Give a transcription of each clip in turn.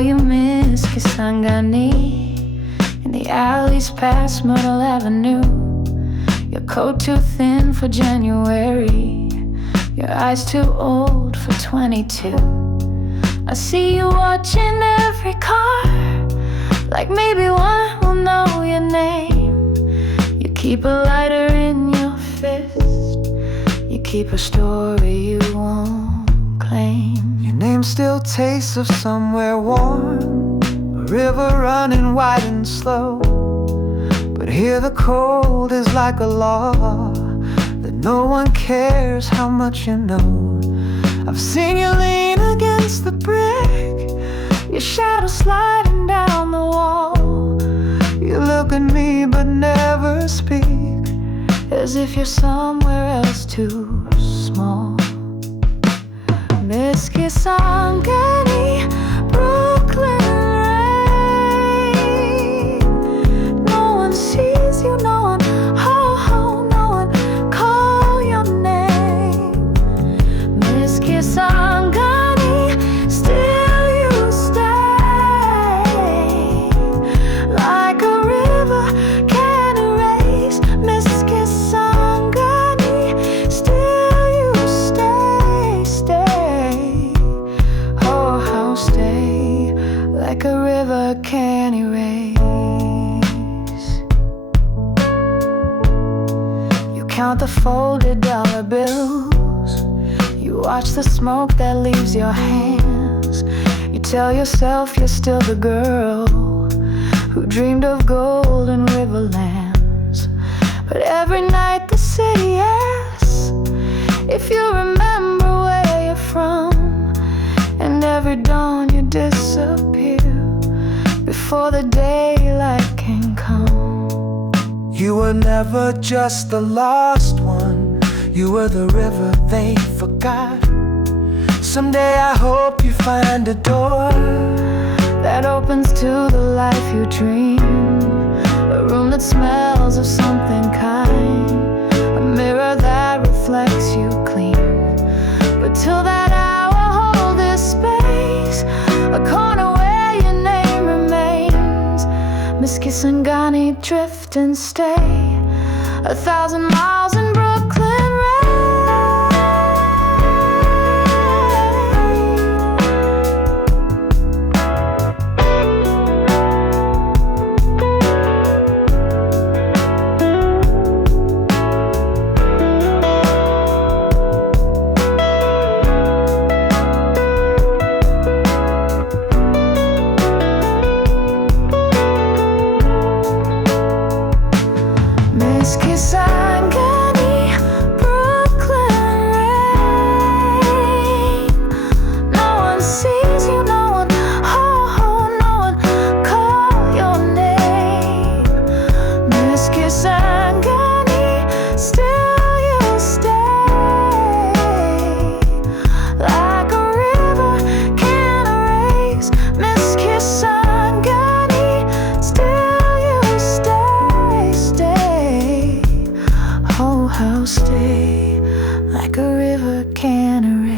call you Miss Kisangani. In the alleys past Myrtle Avenue, your coat too thin for January, your eyes too old for 22. I see you watching every car, like maybe one will know your name. You keep a lighter in your fist, you keep a story you won't claim. Your name still tastes of somewhere warm, a river running wide and slow. But here the cold is like a law, that no one cares how much you know. I've seen you lean against the brick, your shadow sliding down the wall. You look at me but never speak, as if you're somewhere else too small. Miss Kisangani, Brooklyn rain. No one sees you, no one, no one call your name. Miss Kisangani, still you stay, like a river can't erase. Miss Kisangani, still you stay, oh how stay, like a river can't erase. You count the folded dollar bills, you watch the smoke that leaves your hands. You tell yourself you're still the girl who dreamed of golden riverlands. But every night the city asks if you remember where you're from, and every dawn you disappear before the daylight can come. You were never just the lost one, you were the river they forgot. Someday I hope you find a door that opens to the life you dream, a room that smells of something kind, a mirror that reflects you clean. But till that hour, hold this space, a corner where your name remains. Miss Kisangani, drift and stay 1,000 miles in Brooklyn rain. Miss Kisangani, Brooklyn rain. No one sees you, no one, no one call your name. Miss Kisangani, still you stay, like a river can't erase. Miss Kisangani, still you stay, oh how stay, like a river can't erase.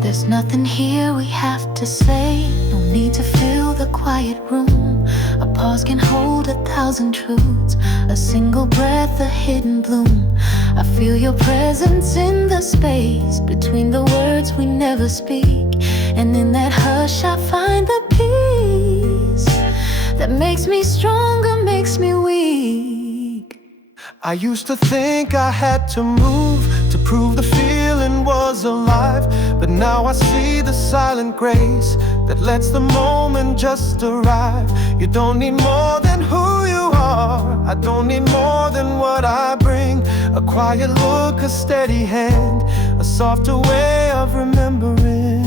There's nothing here we have to say, no need to fill the quiet room. A pause can hold 1,000 truths, a single breath, a hidden bloom. I feel your presence in the space between the words we never speak, and in that hush I find the peace that makes me stronger, makes me weak. I used to think I had to move to prove the feeling was alive. But now I see the silent grace that lets the moment just arrive. You don't need more than who you are, I don't need more than what I bring. A quiet look, a steady hand, a softer way of remembering.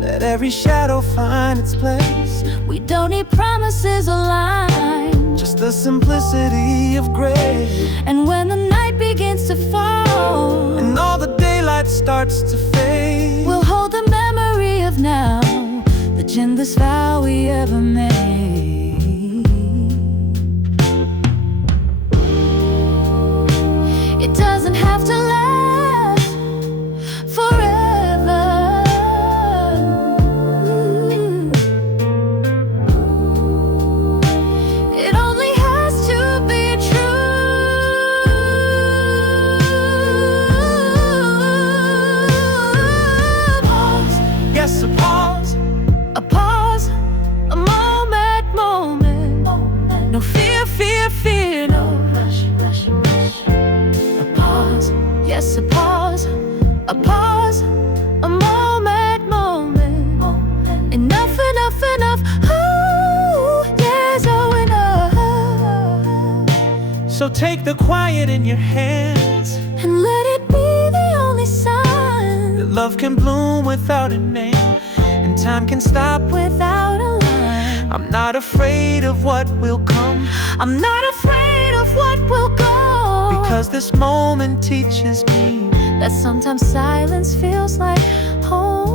Let every shadow find its place. We don't need promises or lines, just the simplicity of grace. And when the night begins to fall and all the daylight starts to fade, we'll hold the memory of now, the gentlest vow we ever made. It doesn't have to last forever. It only has to be true. Pause, yes, a pause, a pause, a moment. No fear, no rush. A pause, yes, a pause, a pause, a moment. Enough. Oh, yes, oh, enough. So take the quiet in your hands And let it be the only sign that love can bloom without a name, and time can stop without a line. I'm not afraid of what will come, I'm not afraid of what will go, because this moment teaches me that sometimes silence feels like home.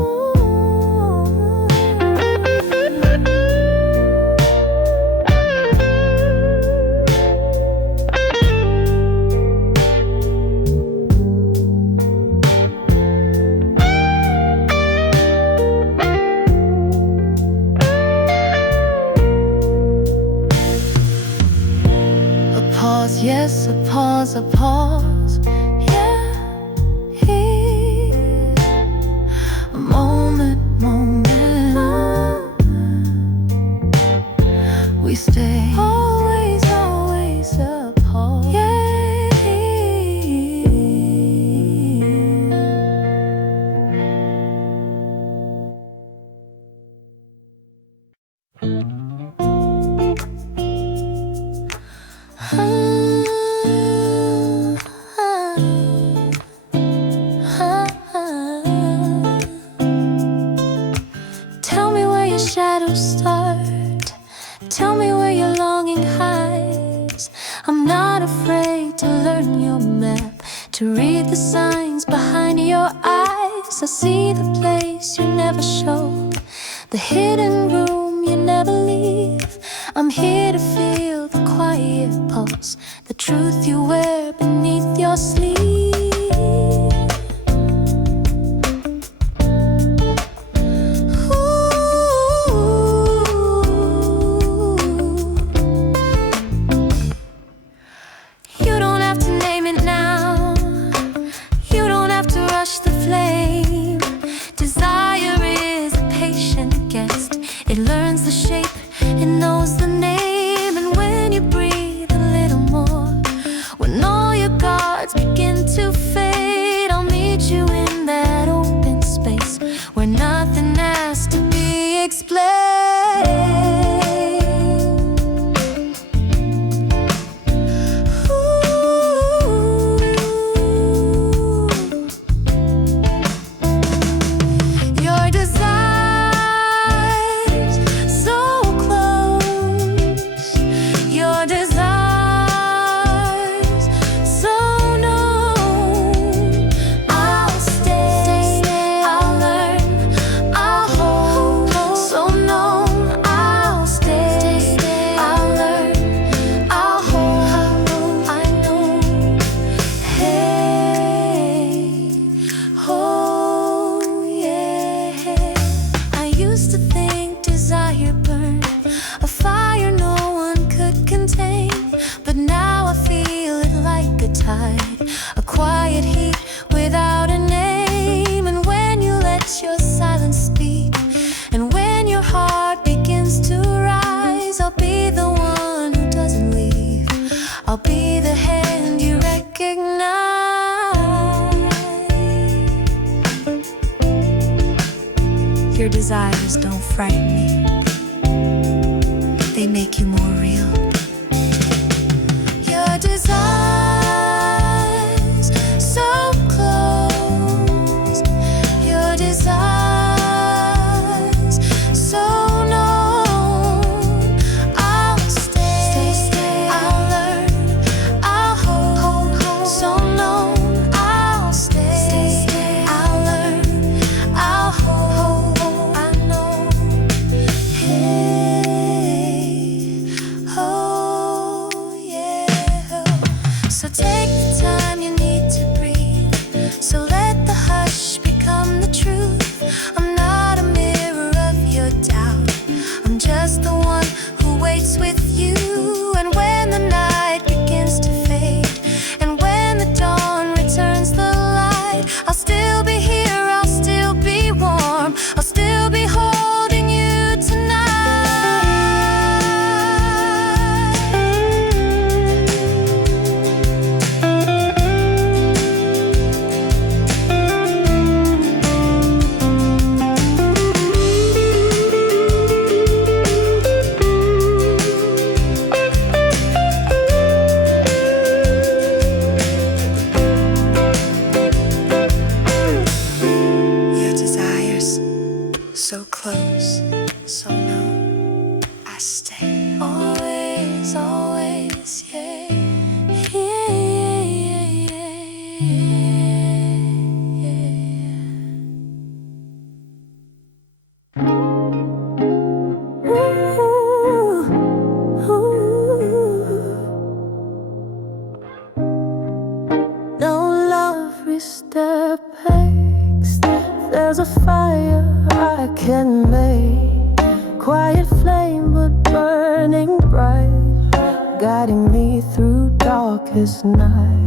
Yes, a pause, yeah, here. A moment. We stay always apart, yeah. Tell me where your shadows start, tell me where your longing hides. I'm not afraid to learn your map, to read the signs behind your eyes. I see the place you never show, the hidden room you never leave. I'm here to feel the quiet pulse, the truth you wear beneath your sleeve. Your desires don't frighten me, they make you more real. Your desires so close, your desires so known. I'll stay, I'll learn, I'll hold so known. I'll stay, I'll learn, I'll hold, I know. Hey, oh yeah. So take the time you need to breathe. So let the hush become the truth. I'm not a mirror of your doubt. I'm just the one who waits with you. And when the night begins to fade, and when the dawn returns the light, I'll still be here, I'll still be warm, I'll still be holding you tonight. Your desires so close, so known. I stay always, always, yeah, yeah, yeah, yeah. Ooh, ooh. No love restore pace. There's a fire I can make, quiet flame but burning bright, guiding me through darkest night.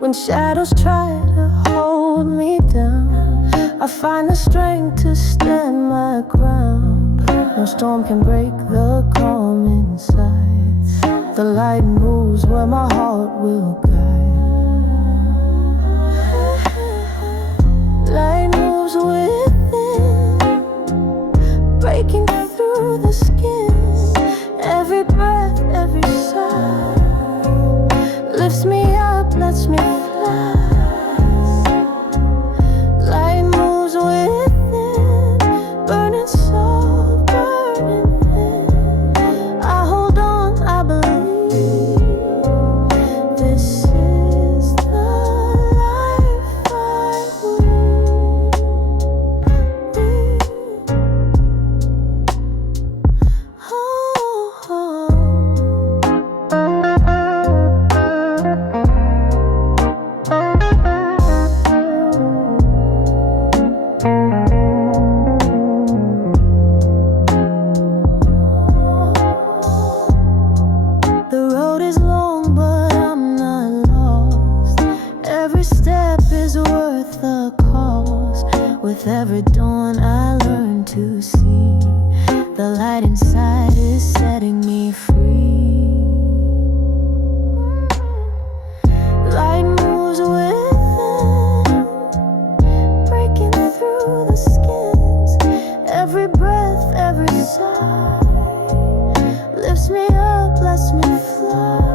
When shadows try to hold me down, I find the strength to stand my ground. No storm can break the calm inside. The light moves where my heart will guide. Light moves within, breaking through the skin. Every breath, every sigh lifts me up, lets me fly. Light moves within, burning soft, burning thin. I hold on, I believe this is the life I The road is long, but I'm not lost. Every step is worth the cost. With every dawn I learn to see, the light inside is setting me free. Light moves within, breaking through the skins. Every breath, every sigh lifts me up, lets me fly.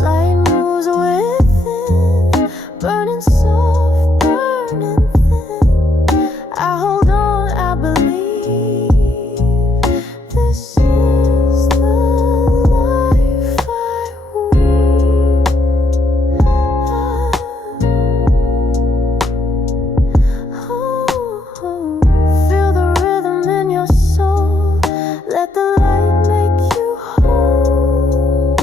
Light moves within, burning soft, burning thin. I hold on, I believe this is the life I weave. Feel the rhythm in your soul. Let the light make you whole.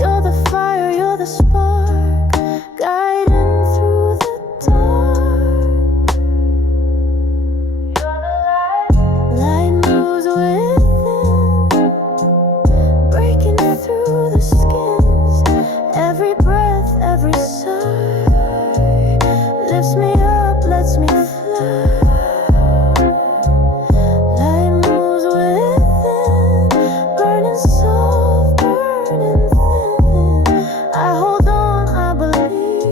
You're the fire, you're the spark, guiding through the dark. You're the light. Light moves within, breaking through the skins. Every breath, every sigh lifts me up, lets me fly. Light moves within, burning soft, burning thin. I hold on, I believe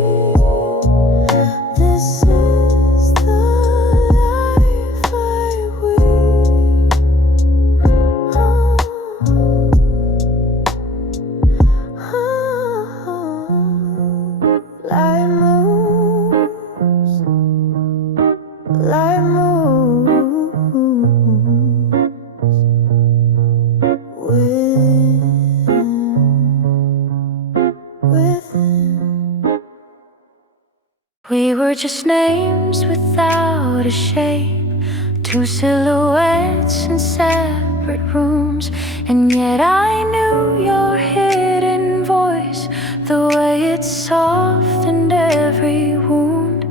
were just names without a shape, two silhouettes in separate rooms. And yet I knew your hidden voice, the way it softened every wound.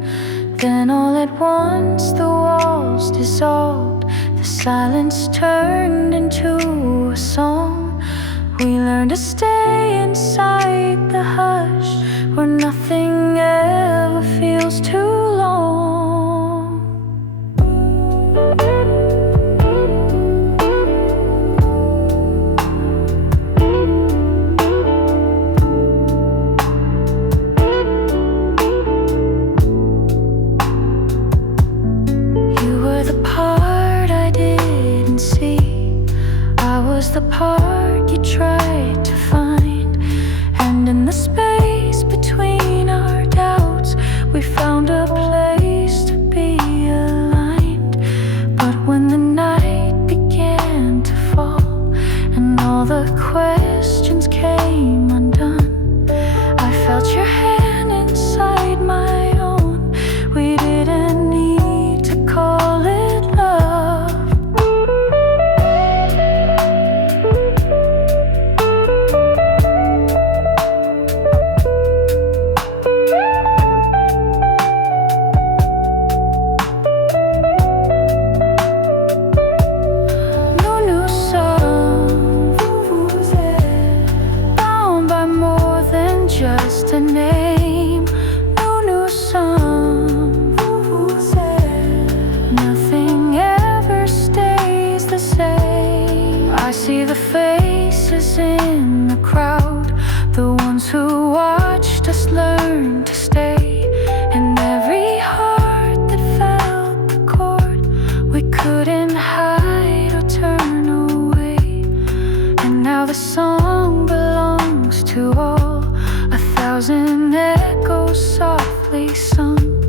Then all at once the walls dissolved, the silence turned into a song. We learned to stay inside the hush, where nothing ever feels too long. You were the part I didn't see, I was the part you tried to find. And in the space between our doubts, we found a place to be aligned. But when the night began to fall and all the questions came undone, I felt your hand inside my own. We didn't need to call it love. Just a name, no new song. Nothing ever stays the same. I see the faces in the crowd, the ones who watched us learn to stay. And every heart that felt the chord, we couldn't hide or turn away. And now the song belongs to all, 1,000 echoes softly sung,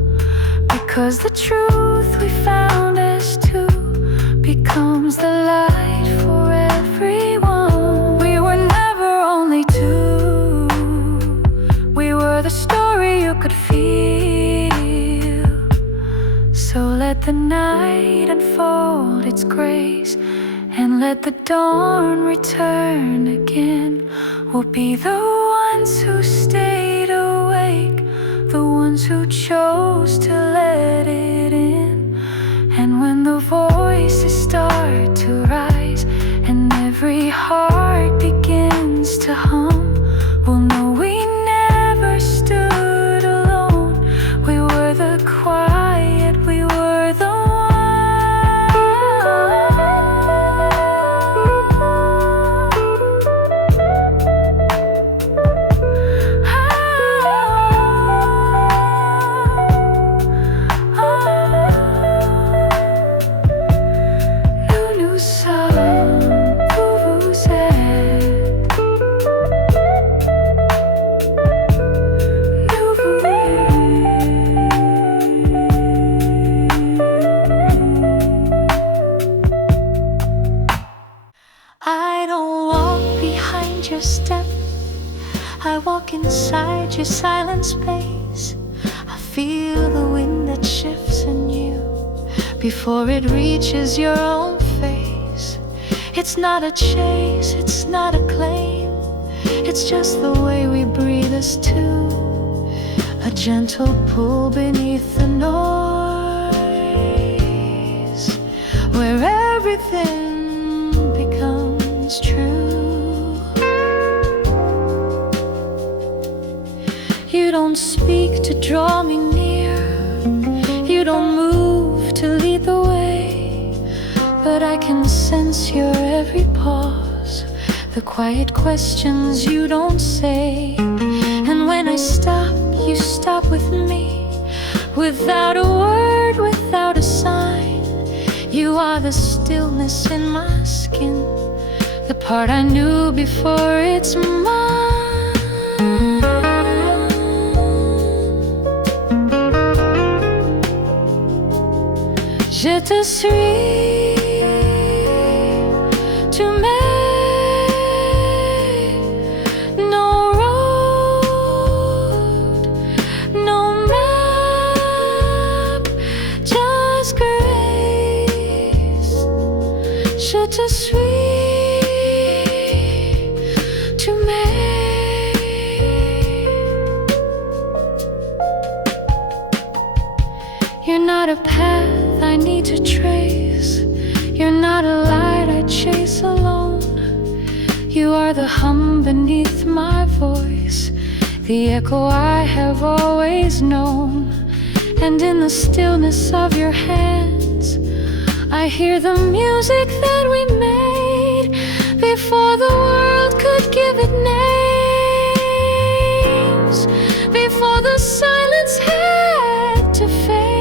because the truth we found as two becomes the light for everyone. We were never only two, we were the story you could feel. So let the night unfold its grace, and let the dawn return again. We'll be the ones who stayed awake, the ones who chose to let it in. And when the voices start to rise and every heart begins to hum, we'll know we never stood alone. We were the quiet, we were the I walk inside your silent space. I feel the wind that shifts in you before it reaches your own face. It's not a chase, it's not a claim, it's just the way we breathe as two, a gentle pull beneath the noise, where everything becomes true. You don't speak to draw me near, you don't move to lead the way, but I can sense your every pause, the quiet questions you don't say. And when I stop, you stop with me, without a word, without a sign. You are the stillness in my skin, the part I knew before it's mine. Je te suis, tu mets no road, no man. too sweet to make. You're not a path I need to trace. You're not a light I chase alone. You are the hum beneath my voice, the echo I have always known. And in the stillness of your hands, I hear the music that we made before the world could give it names, before the silence had to fade.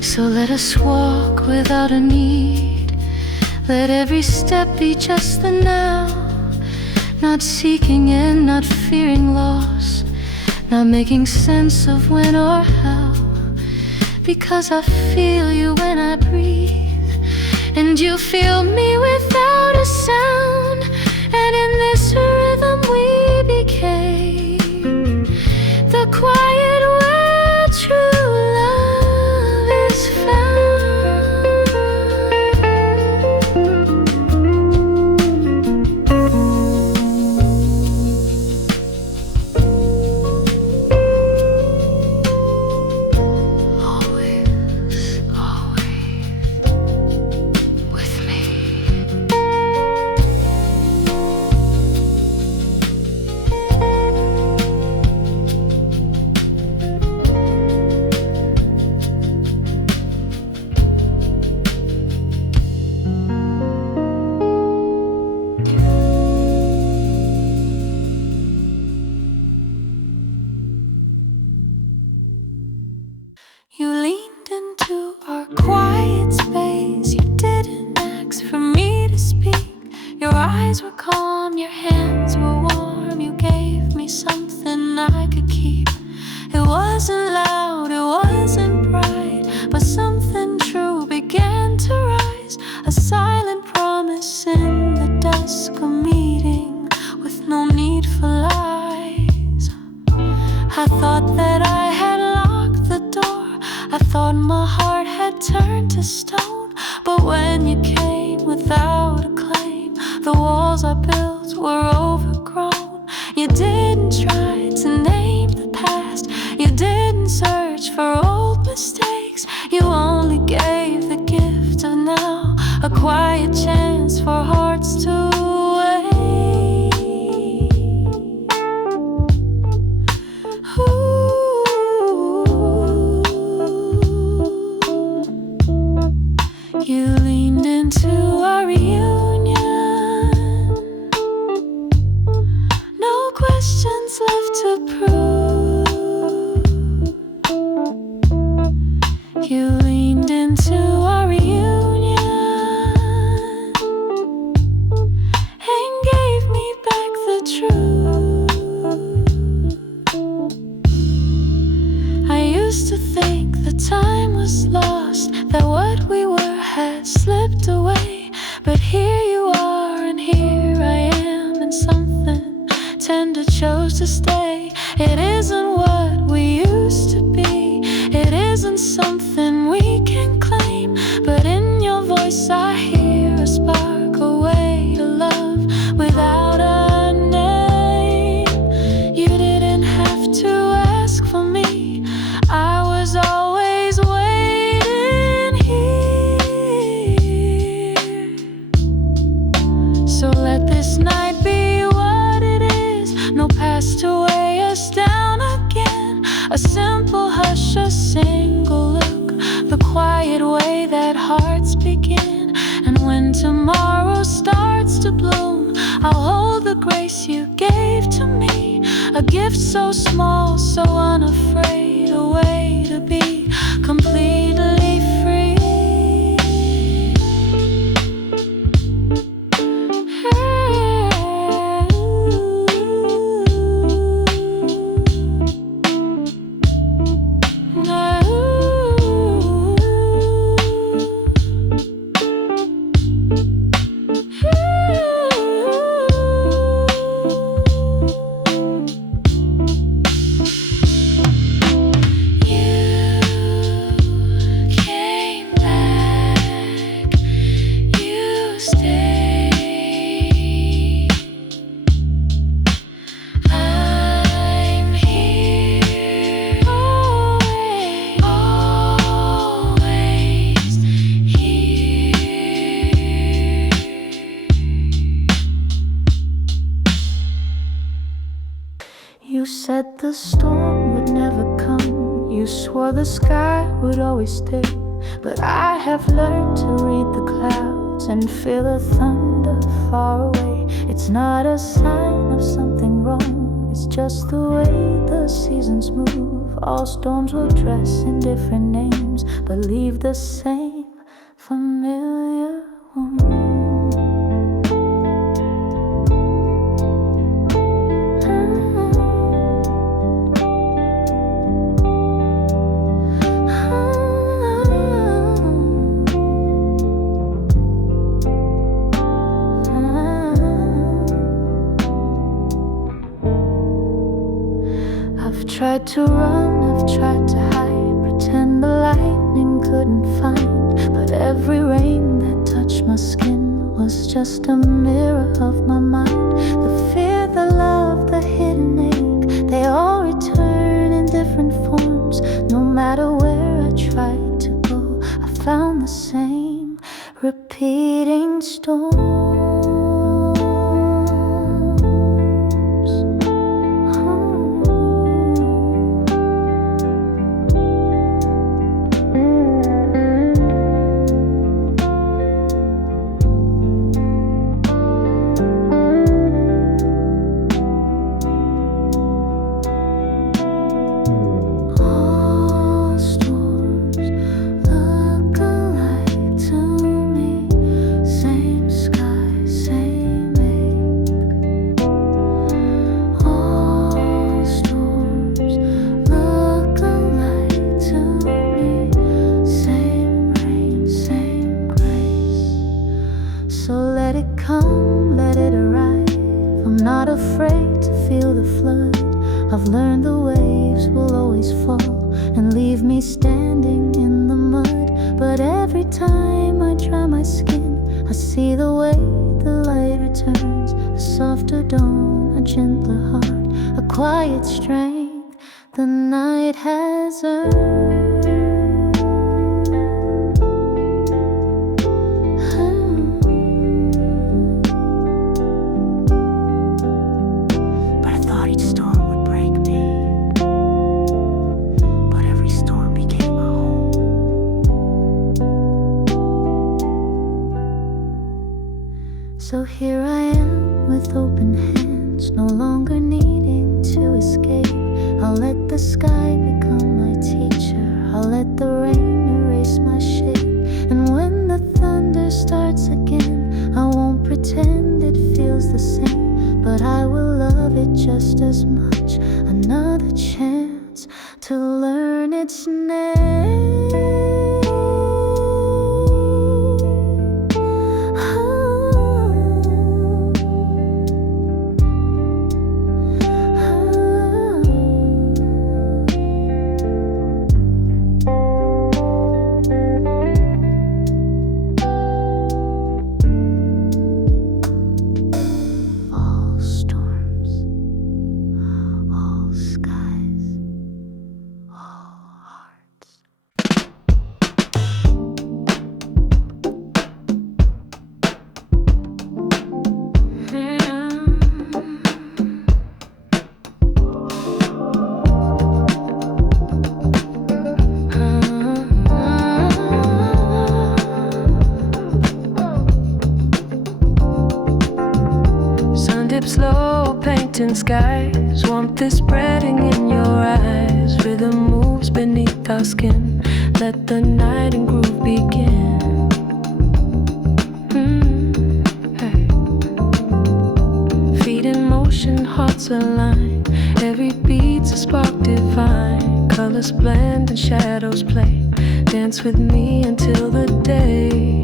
So let us walk without a need. Let every step be just the now. Not seeking and not fearing loss, not making sense of when or how. Because I feel you when I breathe, and you feel me without a sound. And in this rhythm we became the quiet where true love is found. Always, always with me. You leaned into our quiet space. You didn't ask for me to speak. Your eyes were calm, your hands were warm. You gave me something I could keep. It wasn't loud, it wasn't bright, but something true began to rise. A silent promise in the dusk, a meeting with no need for lies. I thought that I had locked the door. I thought my heart had turned to stone. But when you came without a claim, the walls I built were overgrown. You didn't try to name the past. You didn't search for old mistakes. You only gave the gift of now, a quiet chance for hearts to wait. You leaned into our reunion. No questions left to prove. You leaned into our reunion and gave me back the truth. I used to think the time was lost, that what we were had slipped away. But here you are and here I am, and something tender chose to stay. It isn't what we used to be, it isn't something we can claim, but in your voice I hear a spark, a way to love without a name. You didn't have to ask for me, I was always waiting here. So let this night be what it is. No past to weigh us down again. A simple hush, a single look, the quiet way that hearts begin. And when tomorrow starts to bloom, I'll hold the grace you gave to me. A gift so small, so unafraid, a way to be completely free. You said the storm would never come. You swore the sky would always stay. But I have learned to read the clouds and feel the thunder far away. It's not a sign of something wrong, it's just the way the seasons move. All storms will dress in different names, but leave the same familiar wound. I've tried to run, I've tried to hide, pretend the lightning couldn't find. But every rain that touched my skin was just a mirror of my mind. The fear, the love, the hidden ache, they all return in different forms. No matter where I tried to go, I found the same repeating storm. I've learned the waves will always fall and leave me standing in the mud. But every time I dry my skin, I see the way the light returns. A softer dawn, a gentler heart, a quiet strength the night has earned. So here I am with open hands, no longer needing to escape. I'll let the sky become my teacher, I'll let the rain erase my shape. And when the thunder starts again, I won't pretend it feels the same, but I will love it just as much. Another chance to learn its name. Slow painting skies, warmth is spreading in your eyes. Rhythm moves beneath our skin. Let the night and groove begin. Hey. Feet in motion, hearts align. Every beat's a spark divine. Colors blend and shadows play. Dance with me until the day.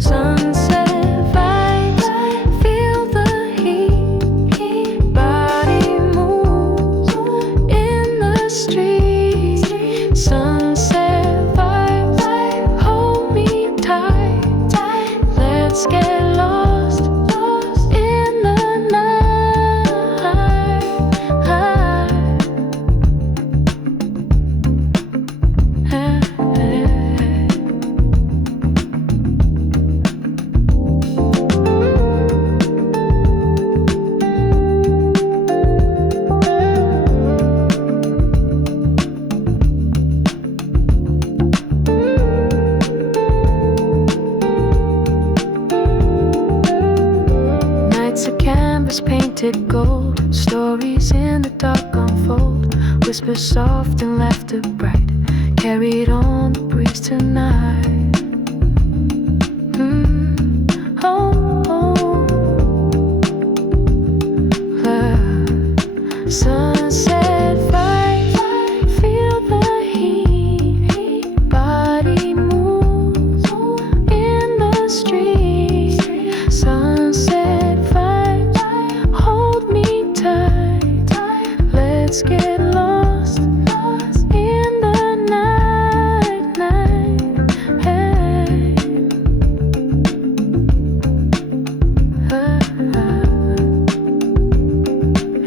Sunset. canvas painted gold. Stories in the dark unfold, whispers soft and laughter bright, carried on the breeze tonight. Sunset vibes, feel the heat, body moves in the street. Sunset vibes, hold me tight, let's get lost in the night,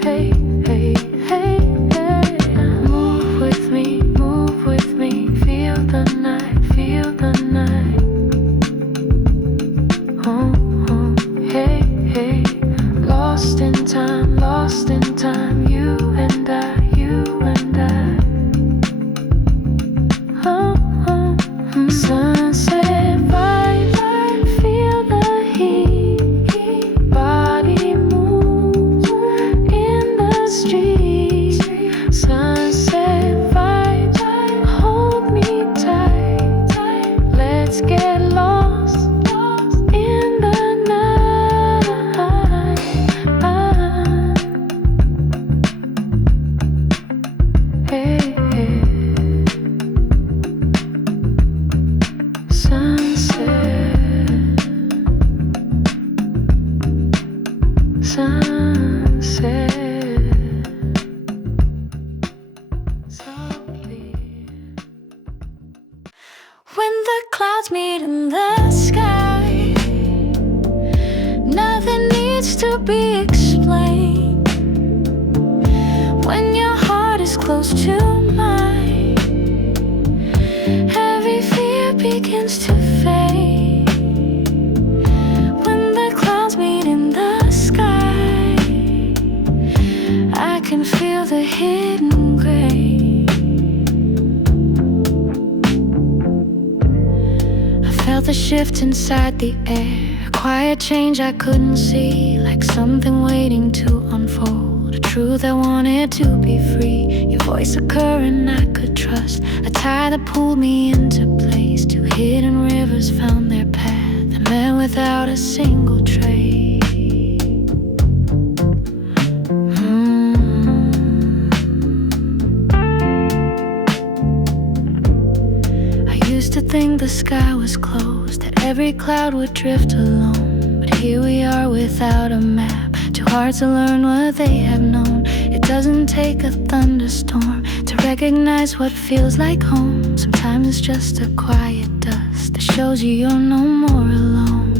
hey. Lost in time, you and I, you and I. Sunset vibes, feel the heat, body moves in the street. Sunset vibes, hold me tight, let's get lost in the night. Hey, hey. Sunset, sunset, softly. When the clouds meet in the sky, nothing needs to be explained. When your heart is close to mine, every fear begins to fade. When the clouds meet in the sky, I can feel the hidden gray. I felt the shift inside the air, a quiet change I couldn't see, like something waiting to unfold, a truth I wanted to be free. Your voice a current I could trust, a tide that pulled me into place. Two hidden rivers found their path and met without a single trace. I used to think the sky was closed, that every cloud would drift alone. But here we are without a map, too hard to learn what they have known. It doesn't take a thunderstorm to recognize what feels like home. Sometimes it's just a quiet dust that shows you you're no more alone.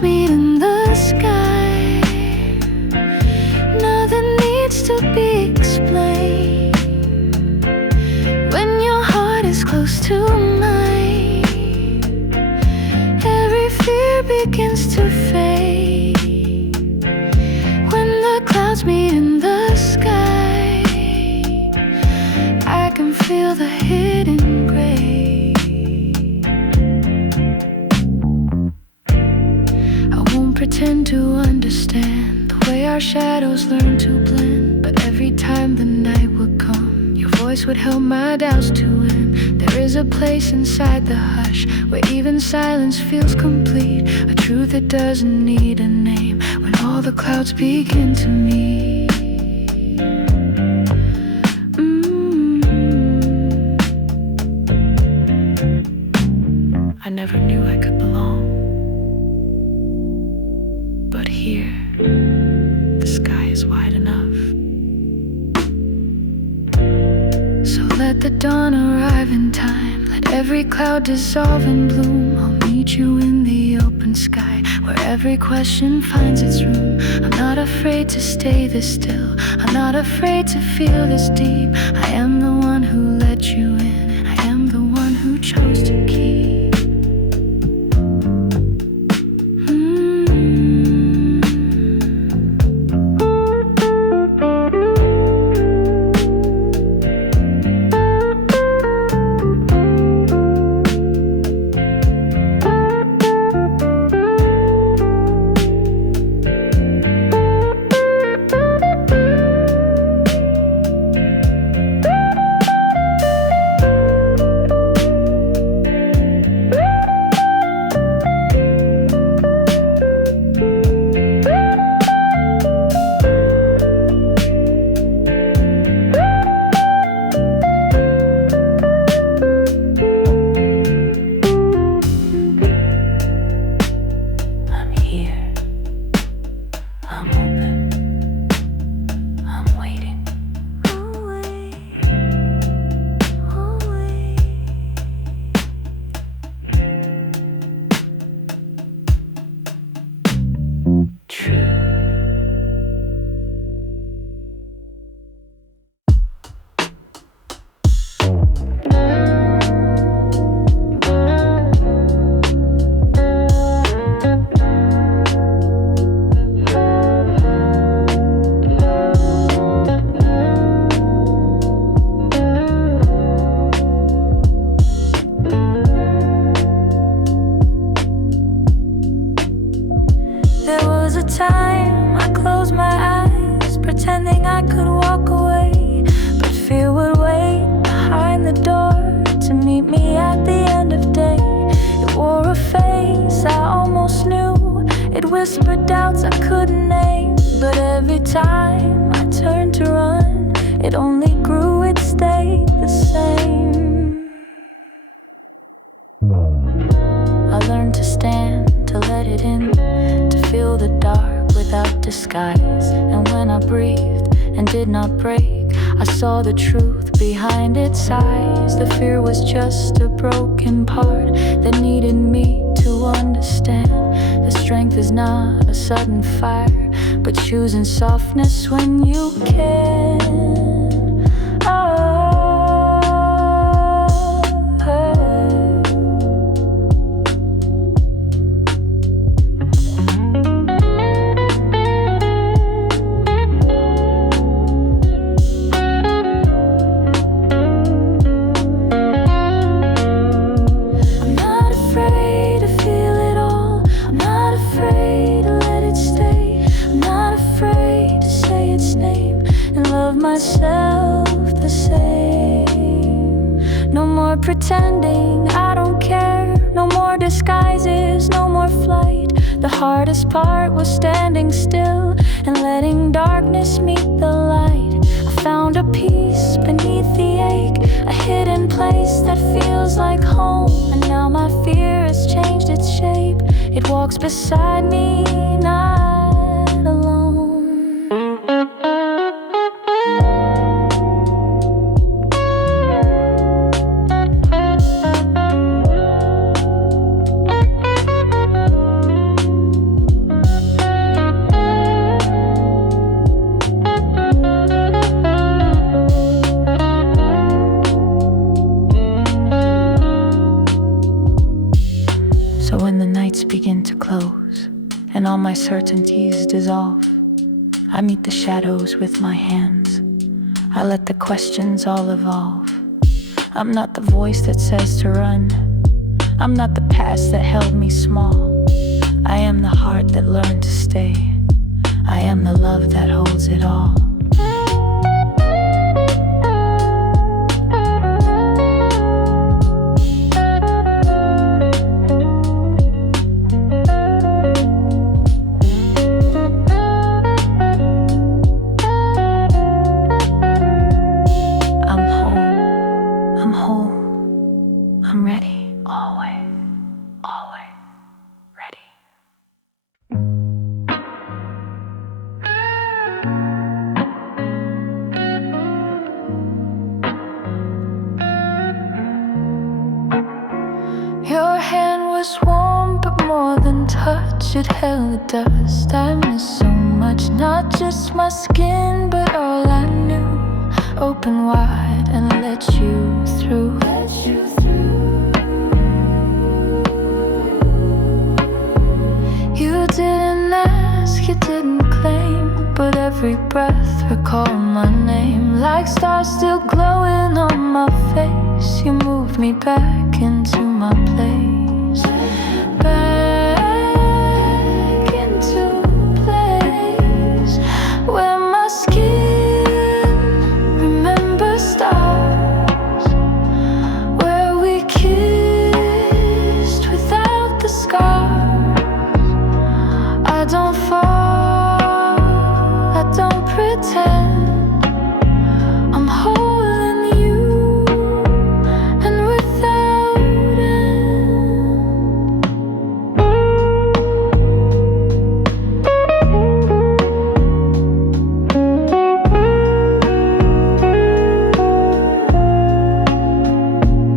Meet in the sky, nothing needs to be explained. When your heart is close to mine, every fear begins to fade. When the clouds meet in the sky, I can feel the hidden gray. Pretend to understand the way our shadows learn to blend. But every time the night would come, your voice would help my doubts to end. There is a place inside the hush where even silence feels complete, a truth that doesn't need a name. When all the clouds begin to meet, I never knew I could belong. But here, the sky is wide enough. So let the dawn arrive in time, let every cloud dissolve in bloom. I'll meet meet you in the open sky, where every question finds its room. I'm not afraid to stay this still, I'm not afraid to feel this deep. I am the one who let you in, and I am the one who chose to keep. Time I closed my eyes, pretending I could walk away, but fear would wait behind the door to meet me at the end of day. It wore a face I almost knew, it whispered doubts I couldn't name, but every time I turned to run, it only grew, it stayed the same. I learned to stand, to let it in, to feel the dark without disguise. And when I breathed and did not break, I saw the truth behind its eyes. The fear was just a broken part that needed me to understand. The strength is not a sudden fire, but choosing softness when you can. Myself the same. No more pretending I don't care, no more disguises, no more flight. The hardest part was standing still and letting darkness meet the light. I found a peace beneath the ache, a hidden place that feels like home. And now my fear has changed its shape, it walks beside me, not alone. Begin to close and all my certainties dissolve, I meet the shadows with my hands, I let the questions all evolve. I'm not the voice that says to run, I'm not the past that held me small. I am the heart that learned to stay, I am the love that holds it all. I'm ready, always, always ready. wash it, hell it dust. I miss so much, not just my skin, but all I knew. Open wide and let you through. You didn't ask, you didn't claim, but every breath recalled my name. Like stars still glowing on my face, you moved me back into my place. Back into place where my skin remembers stars, where we kissed without the scars. I don't fall, I don't pretend, I'm holding you, and without end.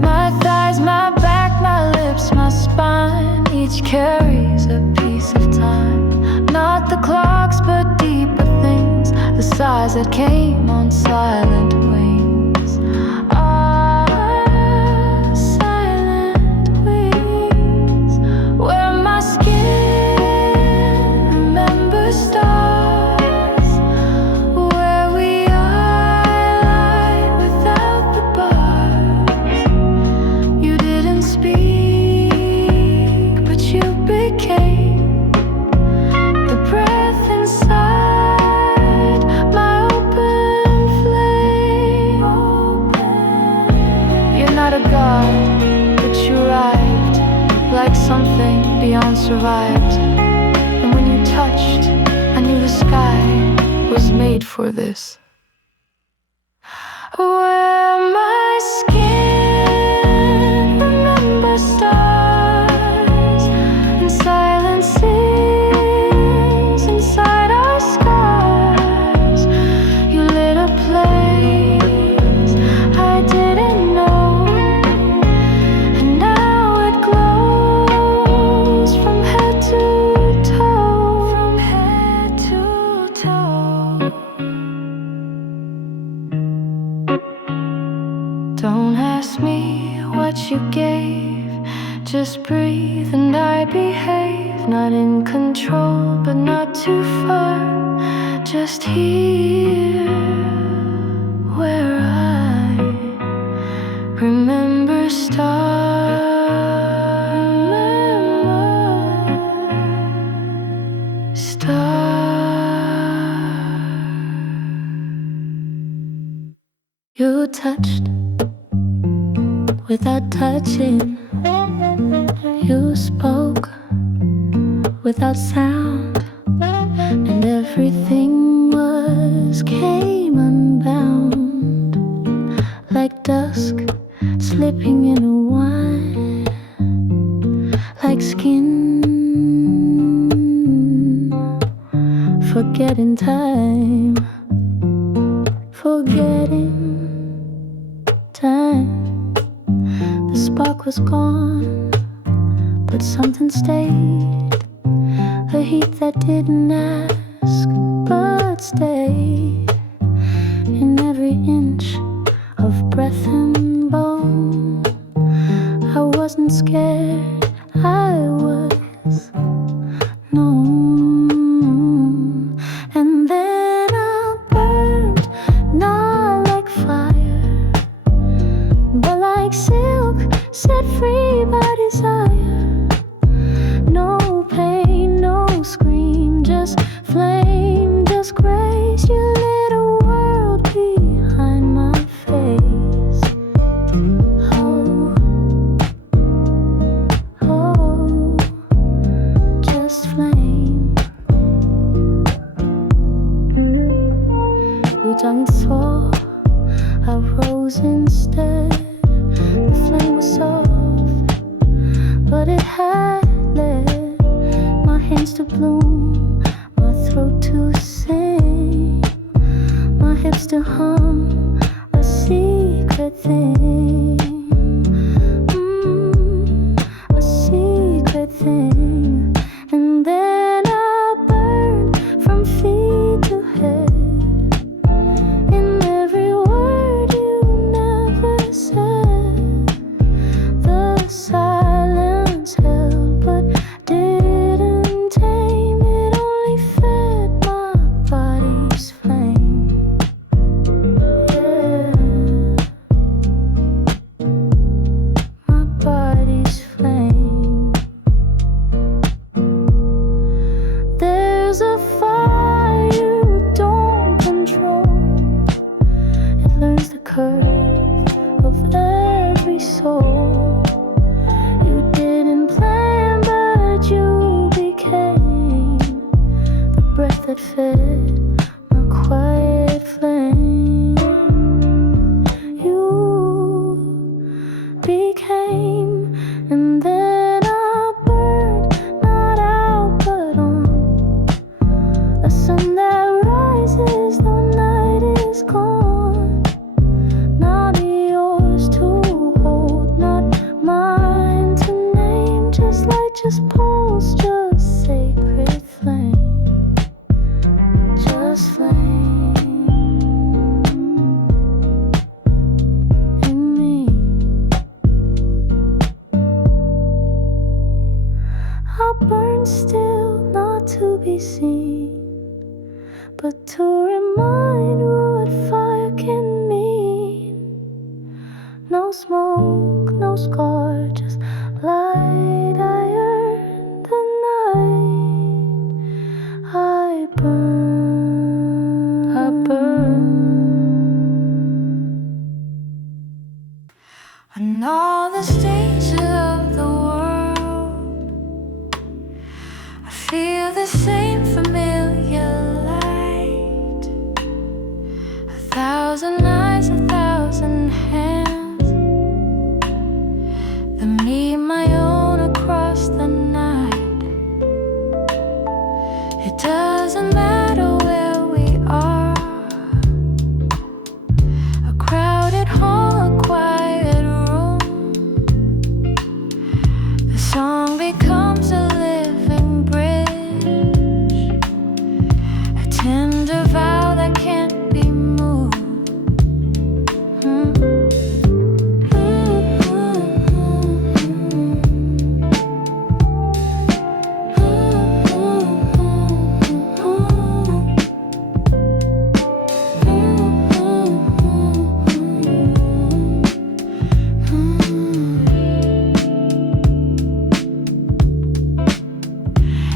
My thighs, my back, my lips, my spine, each carries a piece of time. Not the clocks, but deeper things, the sighs that came on silent wings. Ah, silent wings, where my skin remembers stars, where we are without the bars. You didn't speak, but you became the breath inside my open flame. You're not a god, but you arrived like something beyond survived. And when you touched, I knew the sky was made for this. Where my skin remembers stars and silence sings inside our scars. You lit a place I didn't know, and now it glows from head to toe, from head to toe. Don't ask me what you gave, just breathe and I behave. Not in control, but not too far, just here where I remember You touched without touching. You spoke without sound, and everything came unbound, like dusk slipping in a wine, like skin forgetting time, forgetting time. The spark was gone, but something stayed, a heat that didn't ask but stayed, in every inch of breath and bone. I wasn't scared, I was known. And then I burned, not like fire, but like silk set free by desire. No pain, no scream, just flame, just grace. You lit a world behind my face. Oh, oh, just flame. 우정소, I rose instead. The flame was soft, but it had led my hands to bloom, my throat to sing, my hips to hum a secret thing, a secret thing. And then curve of every soul. You didn't plan, but you became the breath that fed my quiet flame. You became, and then I burned, not out but on. A sun that rises, the night is gone. Not yours to hold, not mine to name. Just light, just pulse, just sacred flame. Just flame in me. I burn still, not to be seen, but to remind what fire can mean. No smoke, no scar, just light. I earned the night. I burn, I burn. On all the stages of the world, I feel the same familiar light. 1,000 eyes, 1,000 hands that meet my own across the night. It doesn't matter where we are, a crowded hall, a quiet room. The song becomes a living bridge, a tender vow that can't be moved.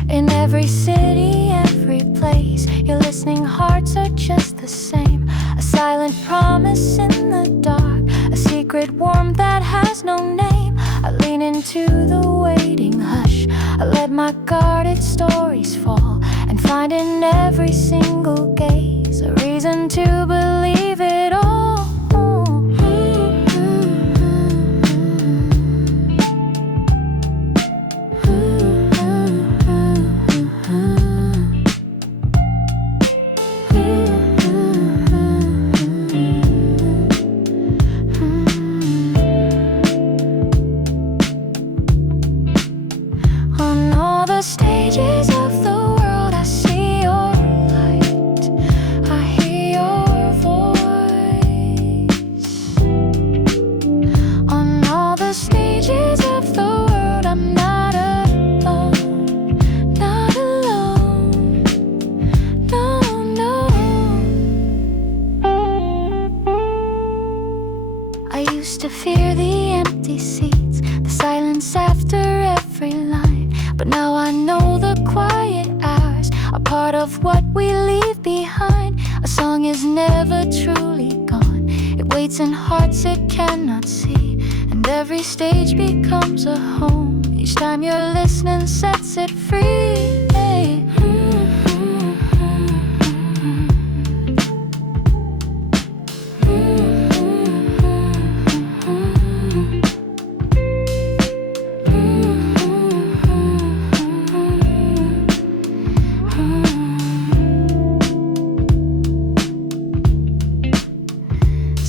In every city, every place, your listening hearts are just the same. A silent promise in the dark, a secret warmth that has no name. I lean into the waiting hush, I let my guarded stories fall, and find in every single gaze a reason to believe it all. On all the stages of the world, I see your light, I hear your voice. On all the stages of the world, I'm not alone, not alone, no, no. I used to fear the empty seats, the silence after every line, but now I know the quiet hours are part of what we leave behind. A song is never truly gone, it waits in hearts it cannot see, and every stage becomes a home. Each time you're listening sets it free.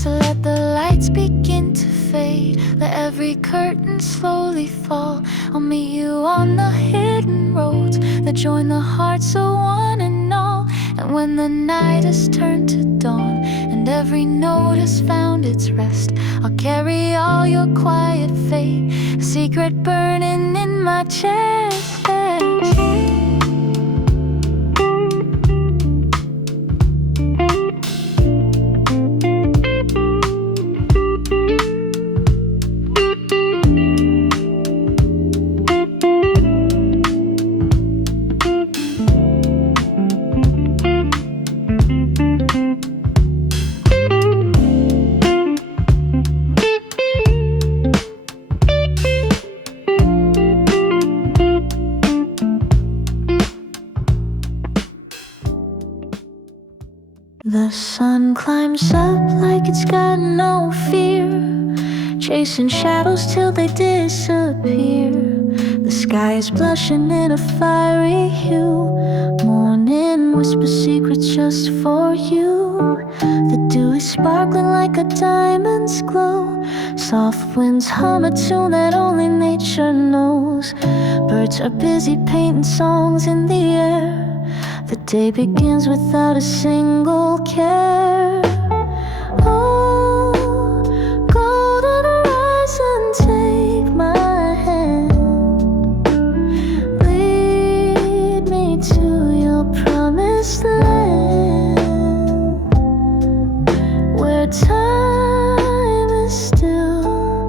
So let the lights begin to fade, let every curtain slowly fall. I'll meet you on the hidden roads that join the hearts of one and all. And when the night has turned to dawn and every note has found its rest, I'll carry all your quiet fate, a secret burning in my chest. climbs up like it's got no fear, chasing shadows till they disappear. The sky is blushing in a fiery hue. Morning whispers secrets just for you. The dew is sparkling like a diamond's glow. Soft winds hum a tune that only nature knows. Birds are busy painting songs in the air. The day begins without a single care. Oh, golden horizon, take my hand. Lead me to your promised land, where time is still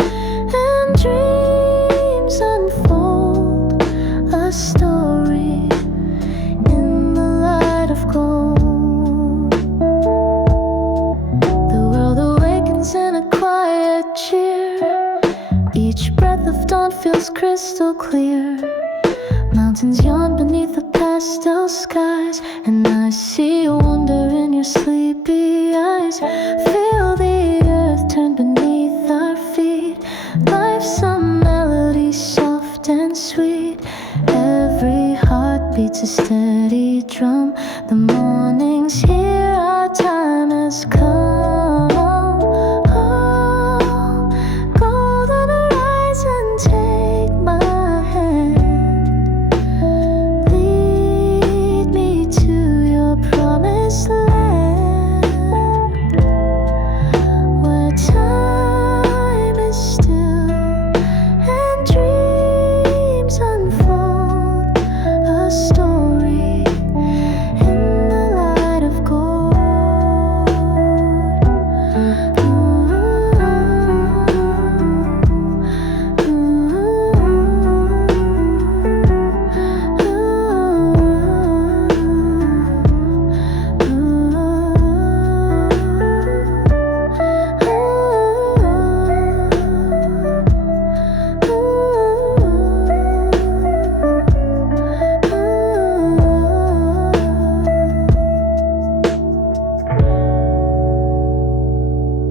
and dreams unfold. A story in the light of gold. The world awakens in a quiet cheer. Each breath of dawn feels crystal clear. Mountains yawn beneath the pastel skies, and I see wonder in your sleepy eyes. Feel the earth turn beneath our feet. Life's a melody soft and sweet. Every heart beats a steady drum. The morning's here, our time has come. Oh, golden horizon, take my hand. Lead me to your promised land, where time is still and dreams unfold. A story in the light of gold.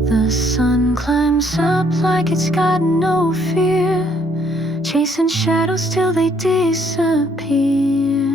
The sun climbs up like it's got no fear, chasing shadows till they disappear.